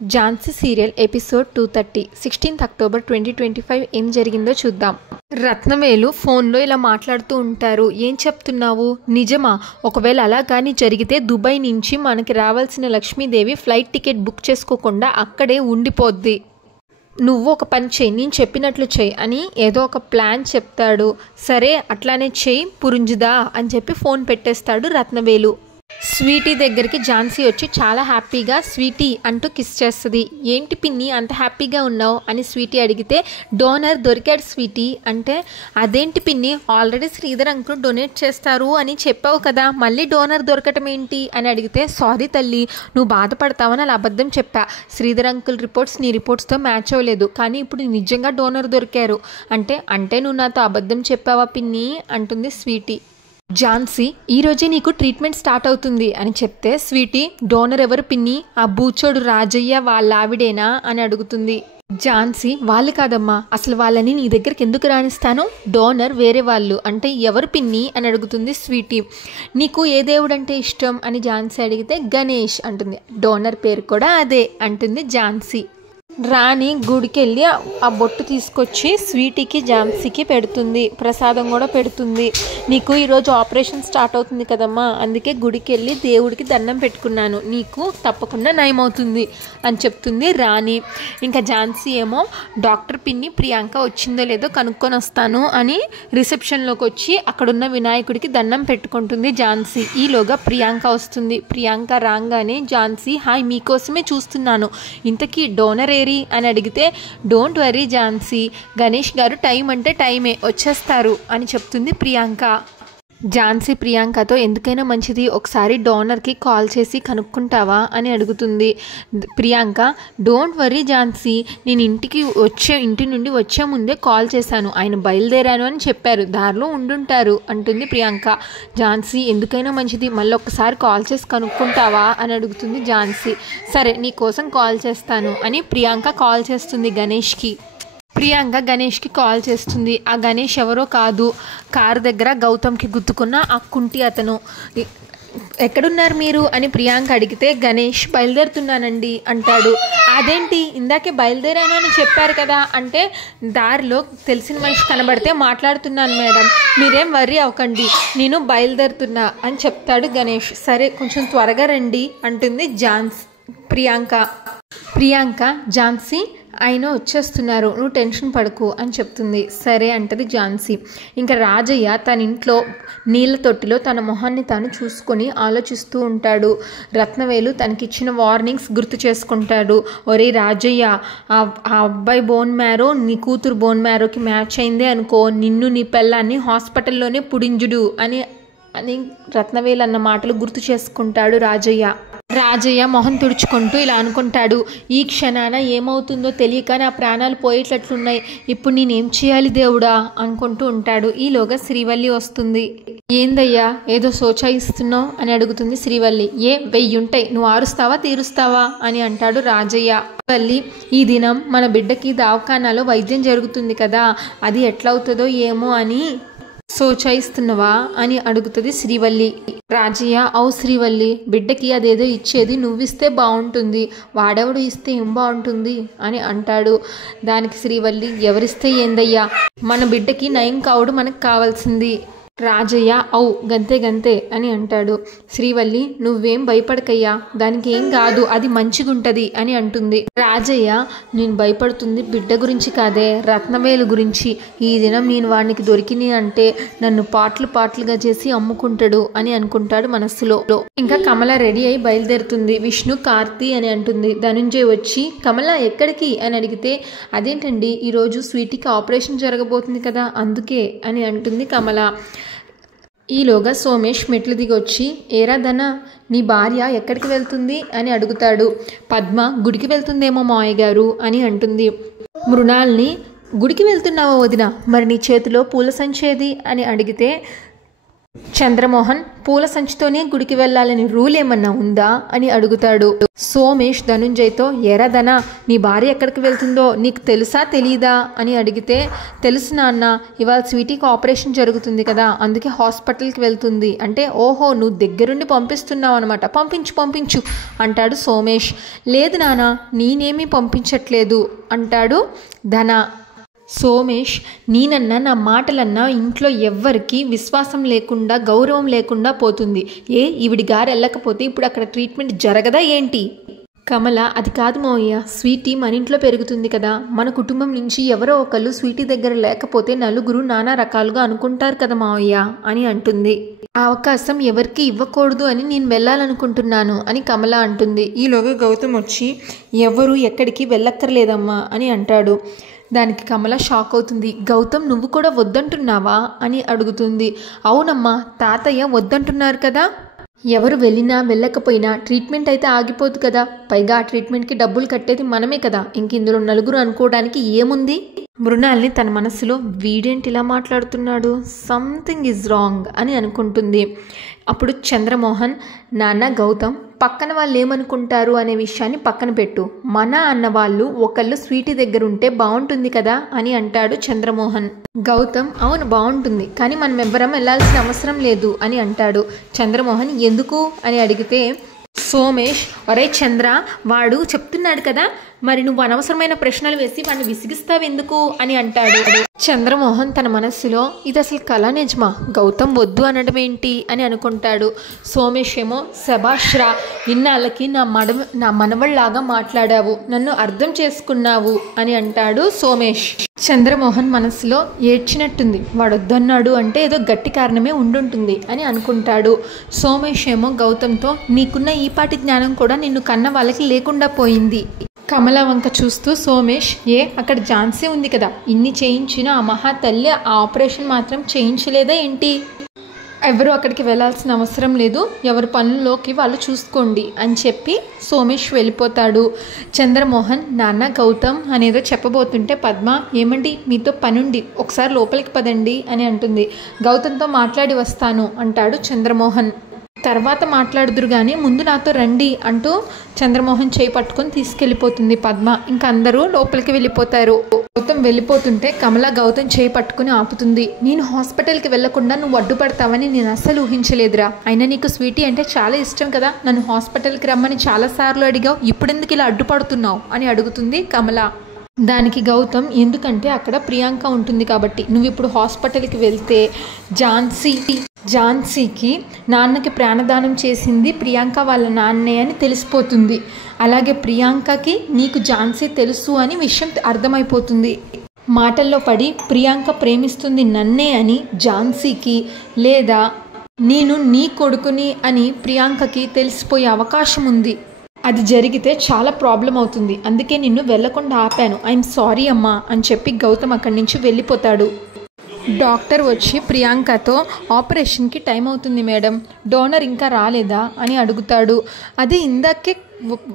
Jhansi serial episode 230 16th October 2025 ఏం జరిగిందో చూద్దాం. రత్నవేలు ఫోన్లో ఇలా మాట్లాడుతూ ఉంటారు. ఏం చెప్తున్నావు? నిజమా? ఒకవేళ అలా కానీ జరిగితే దుబాయ్ నుంచి మనకి రావాల్సిన లక్ష్మీదేవి ఫ్లైట్ టికెట్ బుక్ చేసుకోకుండా అక్కడే ఉండిపోద్ది. నువ్వు ఒక పని చెయ్యి, నేను చెప్పినట్లు చెయ్యి అని ఏదో ఒక ప్లాన్ చెప్తాడు. సరే అట్లానే చెయ్యి పురుంజుదా అని చెప్పి ఫోన్ పెట్టేస్తాడు రత్నవేలు. స్వీటీ దగ్గరికి ఝాన్సీ వచ్చి చాలా హ్యాపీగా స్వీటీ అంటూ కిస్ చేస్తుంది. ఏంటి పిన్ని అంత హ్యాపీగా ఉన్నావు అని స్వీటీ అడిగితే, డోనర్ దొరికాడు స్వీటీ అంటే, అదేంటి పిన్ని ఆల్రెడీ శ్రీధర్ అంకుల్ డొనేట్ చేస్తారు అని చెప్పావు కదా, మళ్ళీ డోనర్ దొరకటం ఏంటి అని అడిగితే, సారీ తల్లి నువ్వు బాధపడతావని అలా అబద్ధం చెప్పా. శ్రీధర్ అంకుల్ రిపోర్ట్స్ నీ రిపోర్ట్స్తో మ్యాచ్ అవ్వలేదు, కానీ ఇప్పుడు నిజంగా డోనర్ దొరికారు అంటే నువ్వు నాతో అబద్ధం చెప్పావా పిన్ని అంటుంది స్వీటీ. ఝాన్సీ ఈరోజే నీకు ట్రీట్మెంట్ స్టార్ట్ అవుతుంది అని చెప్తే, స్వీటీ డోనర్ ఎవరు పిన్ని, ఆ బూచోడు రాజయ్య వాళ్ళ ఆవిడేనా అని అడుగుతుంది. ఝాన్సీ వాళ్ళు కాదమ్మా, అసలు వాళ్ళని నీ దగ్గరికి ఎందుకు రాణిస్తాను, డోనర్ వేరే వాళ్ళు అంటే ఎవరు పిన్ని అని అడుగుతుంది స్వీటీ. నీకు ఏ దేవుడు అంటే ఇష్టం అని ఝాన్సీ అడిగితే గణేష్ అంటుంది. డోనర్ పేరు కూడా అదే అంటుంది ఝాన్సీ. రాణి గుడికి వెళ్ళి ఆ బొట్టు తీసుకొచ్చి స్వీటీకి ఝాన్సీకి పెడుతుంది, ప్రసాదం కూడా పెడుతుంది. నీకు ఈరోజు ఆపరేషన్ స్టార్ట్ అవుతుంది కదమ్మా, అందుకే గుడికి వెళ్ళి దేవుడికి దండం పెట్టుకున్నాను, నీకు తప్పకుండా నయమవుతుంది అని చెప్తుంది రాణి. ఇంకా ఝాన్సీ ఏమో డాక్టర్ పిన్ని ప్రియాంక వచ్చిందో లేదో కనుక్కొని వస్తాను అని రిసెప్షన్లోకి వచ్చి అక్కడున్న వినాయకుడికి దండం పెట్టుకుంటుంది ఝాన్సీ. ఈలోగా ప్రియాంక వస్తుంది. ప్రియాంక రాగానే ఝాన్సీ, హాయ్ మీకోసమే చూస్తున్నాను, ఇంతకీ డోనర్ అని అడిగితే, డోంట్ వరీ ఝాన్సీ, గణేష్ గారు టైం అంటే టైమే వచ్చేస్తారు అని చెప్తుంది ప్రియాంక. ఝాన్సీ ప్రియాంకతో ఎందుకైనా మంచిది ఒకసారి డోనర్కి కాల్ చేసి కనుక్కుంటావా అని అడుగుతుంది. ప్రియాంక, డోంట్ వరీ ఝాన్సీ, నేను ఇంటి నుండి వచ్చే ముందే కాల్ చేశాను, ఆయన బయలుదేరాను అని చెప్పారు, దారిలో ఉండుంటారు అంటుంది ప్రియాంక. ఝాన్సీ ఎందుకైనా మంచిది మళ్ళీ ఒక్కసారి కాల్ చేసి కనుక్కుంటావా అని అడుగుతుంది ఝాన్సీ. సరే నీ కోసం కాల్ చేస్తాను అని ప్రియాంక కాల్ చేస్తుంది గణేష్కి. ప్రియాంక గణేష్కి కాల్ చేస్తుంది. ఆ గణేష్ ఎవరో కాదు, కారు దగ్గర గౌతమ్కి గుద్దుకున్న ఆ కుంటి అతను. ఎక్కడున్నారు మీరు అని ప్రియాంక అడిగితే, గణేష్ బయలుదేరుతున్నానండి అంటాడు. అదేంటి ఇందాకే బయలుదేరాను అని చెప్పారు కదా అంటే, దారిలో తెలిసిన మనిషి కనబడితే మాట్లాడుతున్నాను మేడం, మీరేం వర్రీ అవ్వకండి, నేను బయలుదేరుతున్నా అని చెప్తాడు గణేష్. సరే కొంచెం త్వరగా రండి అంటుంది ప్రియాంక ఝాన్సీ ఆయన వచ్చేస్తున్నారు, నువ్వు టెన్షన్ పడకు అని చెప్తుంది. సరే అంటది ఝాన్సీ. ఇంకా రాజయ్య తన ఇంట్లో నీళ్ళ తొట్టిలో తన మొహాన్ని తాను చూసుకొని ఆలోచిస్తూ ఉంటాడు. రత్నవేలు తనకిచ్చిన వార్నింగ్స్ గుర్తు చేసుకుంటాడు. ఒరే రాజయ్య, ఆ అబ్బాయి బోన్ మ్యారో నీ కూతురు బోన్ మ్యారోకి మ్యాచ్ అయిందే అనుకో, నిన్ను నీ పెళ్ళాన్ని హాస్పిటల్లోనే పుడింజుడు అని రత్నవేలు అన్న మాటలు గుర్తు చేసుకుంటాడు రాజయ్య మొహం తుడుచుకుంటూ ఇలా అనుకుంటాడు, ఈ క్షణాన ఏమవుతుందో తెలియక నా ప్రాణాలు పోయేటట్లున్నాయి, ఇప్పుడు నేనేం చేయాలి దేవుడా అనుకుంటూ ఉంటాడు. ఈలోగా శ్రీవల్లి వస్తుంది. ఏందయ్యా ఏదో సోచాయిస్తున్నావు అని అడుగుతుంది శ్రీవల్లి. 1000 ఉంటాయి, నువ్వు ఆరుస్తావా తీరుస్తావా అని అంటాడు రాజయ్య. శ్రీవల్లి, ఈ దినం మన బిడ్డకి దవాఖానాలో వైద్యం జరుగుతుంది కదా, అది ఎట్లవుతుందో ఏమో అని సోచాయిస్తున్నావా అని అడుగుతుంది శ్రీవల్లి. రాజయ్య, అవు శ్రీవల్లి, బిడ్డకి అదేదో ఇచ్చేది నువ్విస్తే బాగుంటుంది, వాడెవడు ఇస్తే ఏం బాగుంటుంది అని అంటాడు. దానికి శ్రీవల్లి, ఎవరిస్తే ఏందయ్యా, మన బిడ్డకి నయం కావడం మనకు కావాల్సింది. రాజయ్య, అవు గంతే అని అంటాడు. శ్రీవల్లి, నువ్వేం భయపడకయ్యా, దానికి ఏం కాదు, అది మంచిగుంటది అని అంటుంది. రాజయ్య, నేను భయపడుతుంది బిడ్డ గురించి కాదే, రత్నవేలు గురించి. ఈ దినం నేను వాడికి దొరికిని అంటే నన్ను పాటలుగా చేసి అమ్ముకుంటాడు అని అనుకుంటాడు మనస్సులో. ఇంకా కమల రెడీ అయి బయలుదేరుతుంది. విష్ణు కార్తీ అని అంటుంది. ధనుంజయ్ వచ్చి, కమల ఎక్కడికి అని అడిగితే, అదేంటండి ఈరోజు స్వీటీకి ఆపరేషన్ జరగబోతుంది కదా అందుకే అని అంటుంది కమల. ఈలోగా సోమేష్ మెట్లు దిగొచ్చి, ఏరా ధన, నీ భార్య ఎక్కడికి వెళ్తుంది అని అడుగుతాడు. పద్మ గుడికి వెళ్తుందేమో మావయ్య గారు అని అంటుంది. మృణాల్ని, గుడికి వెళ్తున్నావా వదిన, మరి నీ చేతిలో పూల సంచేది అని అడిగితే, చంద్రమోహన్ పూల సంచితోనే గుడికి వెళ్ళాలని రూల్ ఏమన్నా ఉందా అని అడుగుతాడు. సోమేష్ ధనుంజయ్తో, ఎరా ధన, నీ భార్య ఎక్కడికి వెళ్తుందో నీకు తెలుసా తెలీదా అని అడిగితే, తెలుసు నాన్న, ఇవాళ స్వీటీకి ఆపరేషన్ జరుగుతుంది కదా, అందుకే హాస్పిటల్కి వెళ్తుంది అంటే, ఓహో నువ్వు దగ్గరుండి పంపిస్తున్నావు అనమాట, పంపించు అంటాడు సోమేష్. లేదు నాన్న, నేనేమీ పంపించట్లేదు అంటాడు ధన. సోమేష్, నేనన్నా నా మాటలన్నా ఇంట్లో ఎవ్వరికి విశ్వాసం లేకుండా గౌరవం లేకుండా పోతుంది. ఈవిడి గారు వెళ్ళకపోతే ఇప్పుడు అక్కడ ట్రీట్మెంట్ జరగదా ఏంటి? కమల, అది కాదు మావయ్య, స్వీటీ మన ఇంట్లో పెరుగుతుంది కదా, మన కుటుంబం నుంచి ఎవరో ఒకళ్ళు స్వీటీ దగ్గర లేకపోతే నలుగురు నానా రకాలుగా అనుకుంటారు కదా మావయ్య అని అంటుంది. ఆ అవకాశం ఎవరికి ఇవ్వకూడదు అని నేను వెళ్ళాలనుకుంటున్నాను అని కమల అంటుంది. ఈలోగా గౌతమ్ వచ్చి, ఎవరు ఎక్కడికి వెళ్ళక్కర్లేదమ్మా అని అంటాడు. దానికి కమల షాక్ అవుతుంది. గౌతమ్, నువ్వు కూడా వద్దంటున్నావా అని అడుగుతుంది. అవునమ్మా, తాతయ్య వద్దంటున్నారు కదా, ఎవరు వెళ్ళినా వెళ్ళకపోయినా ట్రీట్మెంట్ అయితే ఆగిపోదు కదా, పైగా ఆ ట్రీట్మెంట్కి డబ్బులు కట్టేది మనమే కదా, ఇంక ఇందులో నలుగురు అనుకోవడానికి ఏముంది? మృణాల్ని తన మనసులో, వీడేంటి ఇలా మాట్లాడుతున్నాడు, సంథింగ్ ఈజ్ రాంగ్ అని అనుకుంటుంది. అప్పుడు చంద్రమోహన్, నాన్న గౌతమ్, పక్కన వాళ్ళు ఏమనుకుంటారు అనే విషయాన్ని పక్కన పెట్టు, మన అన్న వాళ్ళు ఒకళ్ళు స్వీటీ దగ్గర ఉంటే బాగుంటుంది కదా అని అంటాడు చంద్రమోహన్. గౌతమ్, అవును బాగుంటుంది, కానీ మనం ఎవ్వరం వెళ్ళాల్సిన అవసరం లేదు అని అంటాడు. చంద్రమోహన్, ఎందుకు అని అడిగితే సోమేష్, ఒరే చంద్ర, వాడు చెప్తున్నాడు కదా, మరి నువ్వు అనవసరమైన ప్రశ్నలు వేసి వాడిని విసిగిస్తావెందుకు అని అంటాడు. చంద్రమోహన్ తన మనస్సులో, ఇది అసలు కళ నిజమా, గౌతమ్ వద్దు అనడం ఏంటి అని అనుకుంటాడు. సోమేష్ ఏమో, శభాష్రా, ఇన్నాళ్ళకి నా మనవళ్ళలాగా మాట్లాడావు, నన్ను అర్థం చేసుకున్నావు అని అంటాడు సోమేష్. చంద్రమోహన్ మనసులో, ఏడ్చినట్టుంది, వాడొద్దన్నాడు అంటే ఏదో గట్టి కారణమే ఉండుంటుంది అని అనుకుంటాడు. సోమేష్ ఏమో గౌతమ్తో, నీకున్న ఈపాటి జ్ఞానం కూడా నిన్ను కన్న వాళ్ళకి లేకుండా పోయింది. కమల వంక చూస్తూ సోమేష్, అక్కడ ఝాన్సీ ఉంది కదా, ఇన్ని చేయించిన ఆ మహా తల్లి ఆ ఆపరేషన్ మాత్రం చేయించలేదా ఏంటి? ఎవరు అక్కడికి వెళ్ళాల్సిన అవసరం లేదు, ఎవరి పనుల్లోకి వాళ్ళు చూసుకోండి అని చెప్పి సోమేష్ వెళ్ళిపోతాడు. చంద్రమోహన్, నాన్న గౌతమ్ అనేదో చెప్పబోతుంటే పద్మ, ఏమండి మీతో పనుండి ఒకసారి లోపలికి పదండి అని అంటుంది. గౌతమ్తో మాట్లాడి వస్తాను అంటాడు చంద్రమోహన్. తర్వాత మాట్లాడుదురు కానీ ముందు నాతో రండి అంటూ చంద్రమోహన్ చేయి పట్టుకొని తీసుకెళ్ళిపోతుంది పద్మ. ఇంకా అందరూ లోపలికి వెళ్ళిపోతారు. గౌతమ్ వెళ్ళిపోతుంటే కమల గౌతమ్ చేయి పట్టుకుని ఆపుతుంది. నేను హాస్పిటల్కి వెళ్లకుండా నువ్వు అడ్డుపడతావని నేను అస్సలు ఊహించలేదురా, అయినా నీకు స్వీటీ అంటే చాలా ఇష్టం కదా, నన్ను హాస్పిటల్కి రమ్మని చాలాసార్లు అడిగావు, ఇప్పుడెందుకు ఇలా అడ్డుపడుతున్నావు అని అడుగుతుంది కమల. దానికి గౌతమ్, ఎందుకంటే అక్కడ ప్రియాంక ఉంటుంది కాబట్టి, నువ్వు ఇప్పుడు హాస్పిటల్కి వెళ్తే ఝాన్సీకి నాన్నకి ప్రాణదానం చేసింది ప్రియాంక వాళ్ళ నాన్నే అని తెలిసిపోతుంది. అలాగే ప్రియాంకకి నీకు ఝాన్సీ తెలుసు అని విషయం అర్థమైపోతుంది. మాటల్లో పడి ప్రియాంక ప్రేమిస్తుంది నన్నే అని ఝాన్సీకి, లేదా నేను నీ కొడుకుని అని ప్రియాంకకి తెలిసిపోయే అవకాశం ఉంది. అది జరిగితే చాలా ప్రాబ్లం అవుతుంది, అందుకే నిన్ను వెళ్లకుండా ఆపాను, ఐఎమ్ సారీ అమ్మా అని చెప్పి గౌతమ్ అక్కడి నుంచి వెళ్ళిపోతాడు. డాక్టర్ వచ్చి ప్రియాంకతో, ఆపరేషన్కి టైం అవుతుంది మేడం, డోనర్ ఇంకా రాలేదా అని అడుగుతాడు. అదే ఇందాకే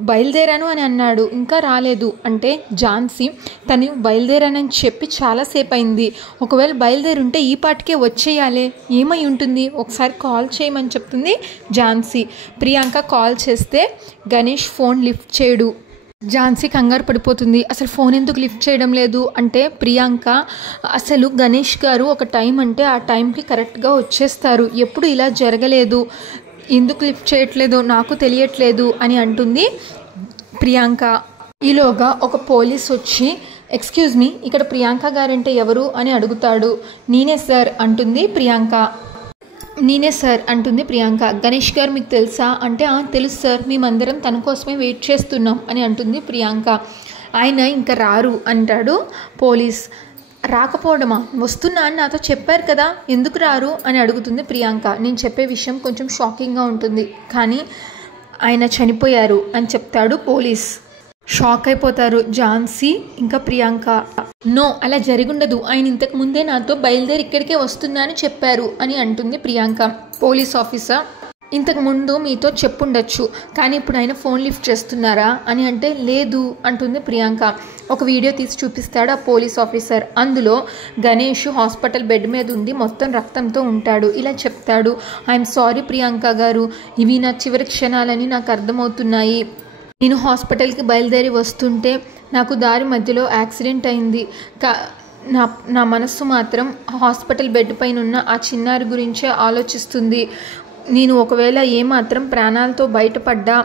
బయలుదేరాను అని అన్నాడు, ఇంకా రాలేదు అంటే ఝాన్సీ, తను బయలుదేరానని చెప్పి చాలాసేపు అయింది, ఒకవేళ బయలుదేరుంటే ఈ పాటికే వచ్చేయాలే, ఏమై ఉంటుంది, ఒకసారి కాల్ చేయమని చెప్తుంది ఝాన్సీ. ప్రియాంక కాల్ చేస్తే గణేష్ ఫోన్ లిఫ్ట్ చేయడు. ఝాన్సీ కంగారు పడిపోతుంది, అసలు ఫోన్ ఎందుకు లిఫ్ట్ చేయడం లేదు అంటే ప్రియాంక, అసలు గణేష్ గారు ఒక టైం అంటే ఆ టైంకి కరెక్ట్గా వచ్చేస్తారు, ఎప్పుడు ఇలా జరగలేదు, ఎందుకు లిఫ్ట్ చేయట్లేదో నాకు తెలియట్లేదు అని అంటుంది ప్రియాంక. ఈలోగా ఒక పోలీస్ వచ్చి, ఎక్స్క్యూజ్ మీ, ఇక్కడ ప్రియాంక గారంటే ఎవరు అని అడుగుతాడు. నేనే సార్ అంటుంది ప్రియాంక. గణేష్ గారు మీకు తెలుసా అంటే, తెలుసు సార్, మేమందరం తన కోసమే వెయిట్ చేస్తున్నాం అని అంటుంది ప్రియాంక. ఆయన ఇంకా రారు అంటాడు పోలీస్. రాకపోవడమా, వస్తున్నా అని నాతో చెప్పారు కదా, ఎందుకు రారు అని అడుగుతుంది ప్రియాంక. నేను చెప్పే విషయం కొంచెం షాకింగ్గా ఉంటుంది, కానీ ఆయన చనిపోయారు అని చెప్తాడు పోలీస్. షాక్ అయిపోతారు ఝాన్సీ ఇంకా ప్రియాంక. నో, అలా జరిగుండదు, ఆయన ఇంతకు ముందే నాతో బయలుదేరి ఇక్కడికే వస్తున్నా అని చెప్పారు అని అంటుంది ప్రియాంక. పోలీస్ ఆఫీసర్, ఇంతకుముందు మీతో చెప్పుండొచ్చు, కానీ ఇప్పుడు ఆయన ఫోన్ లిఫ్ట్ చేస్తున్నారా అని అంటే లేదు అంటుంది ప్రియాంక. ఒక వీడియో తీసి చూపిస్తాడు ఆ పోలీస్ ఆఫీసర్. అందులో గణేష్ హాస్పిటల్ బెడ్ మీద ఉంది, మొత్తం రక్తంతో ఉంటాడు. ఇలా చెప్తాడు, ఐఎమ్ సారీ ప్రియాంక గారు, ఇవి నా చివరి క్షణాలని నాకు అర్థమవుతున్నాయి. నేను హాస్పిటల్కి బయలుదేరి వస్తుంటే నాకు దారి మధ్యలో యాక్సిడెంట్ అయింది. నా మనస్సు మాత్రం హాస్పిటల్ బెడ్ పైన ఉన్న ఆ చిన్నారి గురించే ఆలోచిస్తుంది. నేను ఒకవేళ ఏమాత్రం ప్రాణాలతో బయటపడ్డా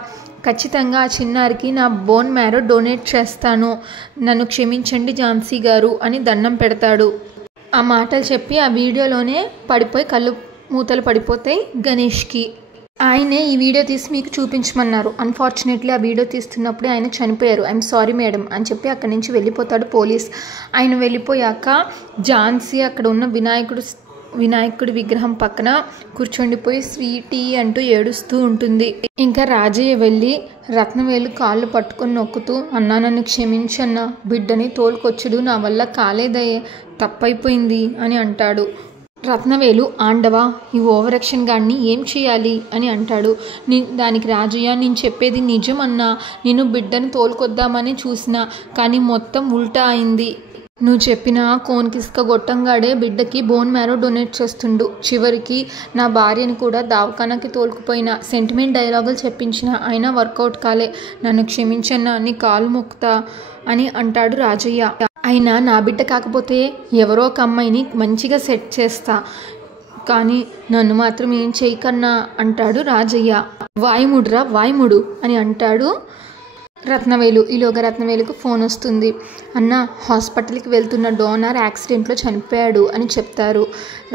ఖచ్చితంగా ఆ చిన్నారికి నా బోన్ మ్యారో డొనేట్ చేస్తాను. నన్ను క్షమించండి ఝాన్సీ గారు అని దండం పెడతాడు. ఆ మాటలు చెప్పి ఆ వీడియోలోనే పడిపోయి కళ్ళు మూతలు పడిపోతాయి గణేష్కి. ఆయనే ఈ వీడియో తీసి మీకు చూపించమన్నారు. అన్ఫార్చునేట్లీ ఆ వీడియో తీస్తున్నప్పుడే ఆయన చనిపోయారు. ఐఎమ్ సారీ మేడం అని చెప్పి అక్కడి నుంచి వెళ్ళిపోతాడు పోలీస్. ఆయన వెళ్ళిపోయాక ఝాన్సీ అక్కడ ఉన్న వినాయకుడి విగ్రహం పక్కన కూర్చొండిపోయి స్వీటీ అంటూ ఏడుస్తూ ఉంటుంది. ఇంకా రాజయ్య వెళ్ళి రత్నవేలు కాళ్ళు పట్టుకొని నొక్కుతూ, అన్నా నన్ను క్షమించన్నా, బిడ్డని తోలుకొచ్చుడు నా వల్ల కాలేదయ్యే, తప్పైపోయింది అని అంటాడు. రత్నవేలు, ఆండవా ఈ ఓవర్ యాక్షన్ గాడిని ఏం చేయాలి అని అంటాడు. దానికి రాజయ్య, నేను చెప్పేది నిజమన్నా, నేను బిడ్డను తోలుకొద్దామని చూసినా కానీ మొత్తం ఉల్టా అయింది. నువ్వు చెప్పిన కోన్కిస్క గొట్టంగాడే బిడ్డకి బోన్ మ్యారో డొనేట్ చేస్తుండు. చివరికి నా భార్యని కూడా దావఖానాకి తోలుకుపోయిన, సెంటిమెంట్ డైలాగులు చెప్పించిన, అయినా వర్కౌట్ కాలే. నన్ను క్షమించన్నా, నీ కాలు మొక్కుతా అని అంటాడు రాజయ్య. అయినా నా బిడ్డ కాకపోతే ఎవరో ఒక అమ్మాయిని మంచిగా సెట్ చేస్తా, కానీ నన్ను మాత్రం ఏం చేయకన్నా అంటాడు రాజయ్య. వాయుముడురా వాయుముడు అని అంటాడు రత్నవేలు. ఈలోగా రత్నవేలుకు ఫోన్ వస్తుంది. అన్న, హాస్పిటల్కి వెళ్తున్న డోనర్ యాక్సిడెంట్లో చనిపోయాడు అని చెప్తారు.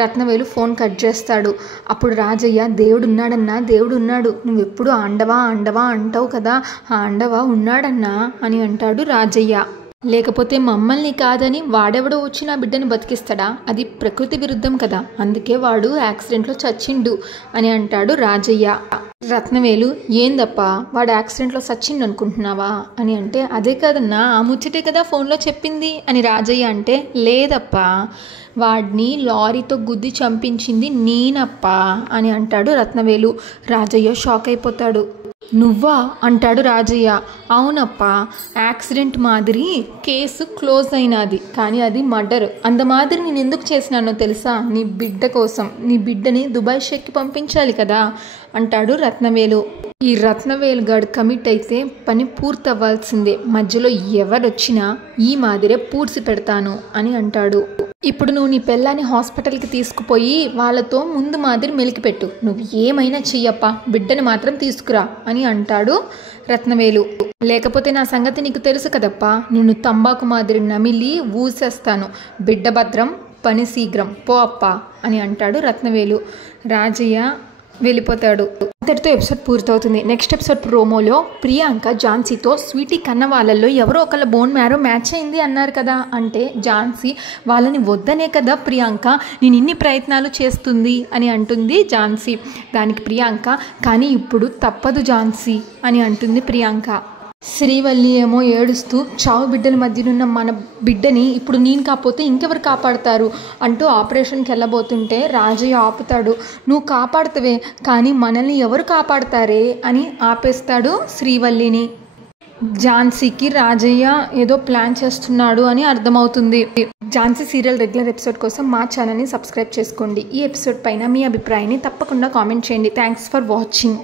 రత్నవేలు ఫోన్ కట్ చేస్తాడు. అప్పుడు రాజయ్య, దేవుడు ఉన్నాడన్నా, దేవుడు ఉన్నాడు, నువ్వెప్పుడు ఆండవా ఆండవా అంటావు కదా, ఆ ఆండవా ఉన్నాడన్నా అని అంటాడు రాజయ్య. లేకపోతే మమ్మల్ని కాదని వాడెవడో వచ్చి నా బిడ్డని బతికిస్తాడా? అది ప్రకృతి విరుద్ధం కదా, అందుకే వాడు యాక్సిడెంట్లో చచ్చిండు అని అంటాడు రాజయ్య. రత్నవేలు, ఏందప్ప వాడు యాక్సిడెంట్లో చచ్చిండు అనుకుంటున్నావా అని అంటే, అదే కదన్నా, ఆ ముచ్చటే కదా ఫోన్లో చెప్పింది అని రాజయ్య అంటే, లేదప్ప వాడిని లారీతో గుద్ది చంపించింది నేనప్ప అని అంటాడు రత్నవేలు. రాజయ్య షాక్ అయిపోతాడు. నువ్వా అంటాడు రాజయ్య. అవునప్ప, యాక్సిడెంట్ మాదిరి కేసు క్లోజ్ అయినది, కానీ అది మర్డర్. అంత మాదిరి నేను ఎందుకు చేసినానో తెలుసా? నీ బిడ్డ కోసం. నీ బిడ్డని దుబాయ్ షేక్కి పంపించాలి కదా అంటాడు రత్నవేలు. ఈ రత్నవేలు గాడు కమిట్ అయితే పని పూర్తవ్వాల్సిందే, మధ్యలో ఎవరొచ్చినా ఈ మాదిరే పూడ్చి పెడతాను అని అంటాడు. ఇప్పుడు నువ్వు నీ పెళ్ళాన్ని హాస్పిటల్కి తీసుకుపోయి వాళ్ళతో ముందు మాదిరి మెలికిపెట్టు, నువ్వు ఏమైనా చెయ్యప్పా, బిడ్డని మాత్రం తీసుకురా అని అంటాడు రత్నవేలు. లేకపోతే నా సంగతి నీకు తెలుసు కదప్పా, నిన్ను తంబాకు మాదిరి నమిలి ఊసేస్తాను, బిడ్డ భద్రం పని శీఘ్రం, పో అప్పా అని అంటాడు రత్నవేలు. రాజయ్య వెళ్ళిపోతాడు. అంతటితో ఎపిసోడ్ పూర్తవుతుంది. నెక్స్ట్ ఎపిసోడ్ ప్రోమోలో ప్రియాంక ఝాన్సీతో స్వీటీ కన్న వాళ్ళల్లో ఎవరో ఒకళ్ళ బోన్ మ్యారో మ్యాచ్ అయింది అన్నారు కదా అంటే, ఝాన్సీ వాళ్ళని వద్దనే కదా ప్రియాంక నేను ఇన్ని ప్రయత్నాలు చేస్తుంది అని అంటుంది ఝాన్సీ. దానికి ప్రియాంక, కానీ ఇప్పుడు తప్పదు ఝాన్సీ అని అంటుంది ప్రియాంక. శ్రీవల్లి ఏమో ఏడుస్తూ, చావు బిడ్డల మధ్యనున్న మన బిడ్డని ఇప్పుడు నేను కాకపోతే ఇంకెవరు కాపాడతారు అంటూ ఆపరేషన్కి వెళ్ళబోతుంటే రాజయ్య ఆపుతాడు. నువ్వు కాపాడుతావే, కానీ మనల్ని ఎవరు కాపాడతారే అని ఆపేస్తాడు శ్రీవల్లిని. ఝాన్సీకి రాజయ్య ఏదో ప్లాన్ చేస్తున్నాడు అని అర్థమవుతుంది. ఝాన్సీ సీరియల్ రెగ్యులర్ ఎపిసోడ్ కోసం మా ఛానల్ని సబ్స్క్రైబ్ చేసుకోండి. ఈ ఎపిసోడ్ పైన మీ అభిప్రాయాన్ని తప్పకుండా కామెంట్ చేయండి. Thanks for watching.